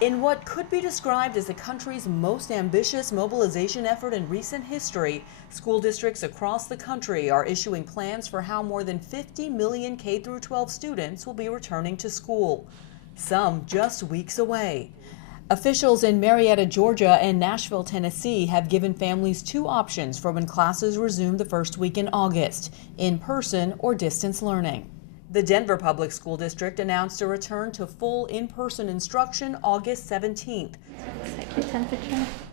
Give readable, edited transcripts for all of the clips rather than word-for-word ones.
In what could be described as the country's most ambitious mobilization effort in recent history, school districts across the country are issuing plans for how more than 50 million K-12 students will be returning to school, some just weeks away. Officials in Marietta, Georgia and Nashville, Tennessee have given families two options for when classes resume the first week in August, in-person or distance learning. The Denver Public School District announced a return to full in-person instruction August 17th,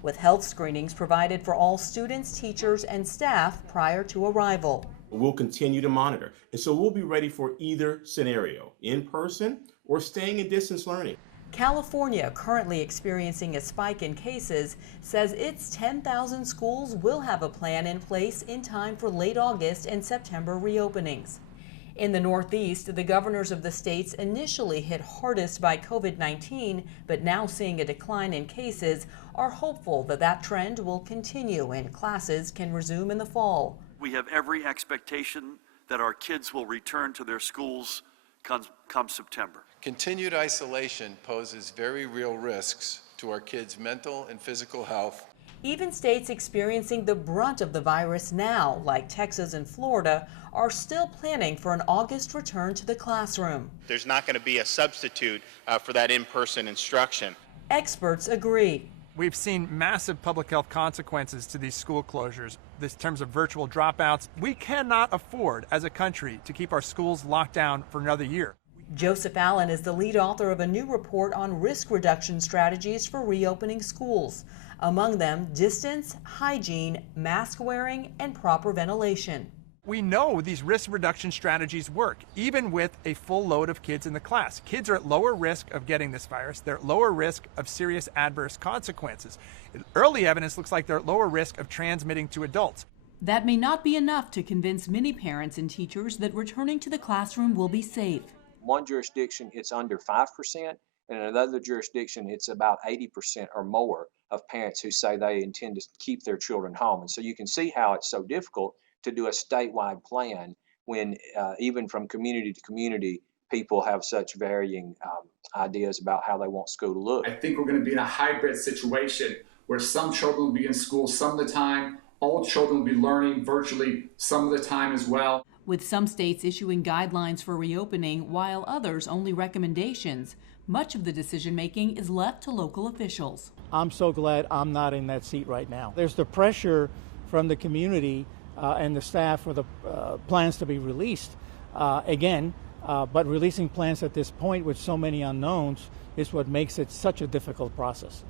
with health screenings provided for all students, teachers, and staff prior to arrival. We'll continue to monitor, and so we'll be ready for either scenario, in-person or staying in distance learning. California, currently experiencing a spike in cases, says its 10,000 schools will have a plan in place in time for late August and September reopenings. In the Northeast, the governors of the states initially hit hardest by COVID-19, but now seeing a decline in cases, are hopeful that that trend will continue and classes can resume in the fall. We have every expectation that our kids will return to their schools come September. Continued isolation poses very real risks to our kids' mental and physical health. Even states experiencing the brunt of the virus now, like Texas and Florida, are still planning for an August return to the classroom. There's not going to be a substitute for that in-person instruction. Experts agree. We've seen massive public health consequences to these school closures. In terms of virtual dropouts, we cannot afford as a country to keep our schools locked down for another year. Joseph Allen is the lead author of a new report on risk reduction strategies for reopening schools. Among them, distance, hygiene, mask wearing, and proper ventilation. We know these risk reduction strategies work, even with a full load of kids in the class. Kids are at lower risk of getting this virus. They're at lower risk of serious adverse consequences. Early evidence looks like they're at lower risk of transmitting to adults. That may not be enough to convince many parents and teachers that returning to the classroom will be safe. One jurisdiction, it's under 5%, and in another jurisdiction, it's about 80% or more of parents who say they intend to keep their children home. And so you can see how it's so difficult to do a statewide plan when even from community to community, people have such varying ideas about how they want school to look. I think we're going to be in a hybrid situation where some children will be in school some of the time, all children will be learning virtually some of the time as well. With some states issuing guidelines for reopening while others only recommendations, much of the decision-making is left to local officials. I'm so glad I'm not in that seat right now. There's the pressure from the community and the staff for the plans to be released but releasing plans at this point with so many unknowns is what makes it such a difficult process.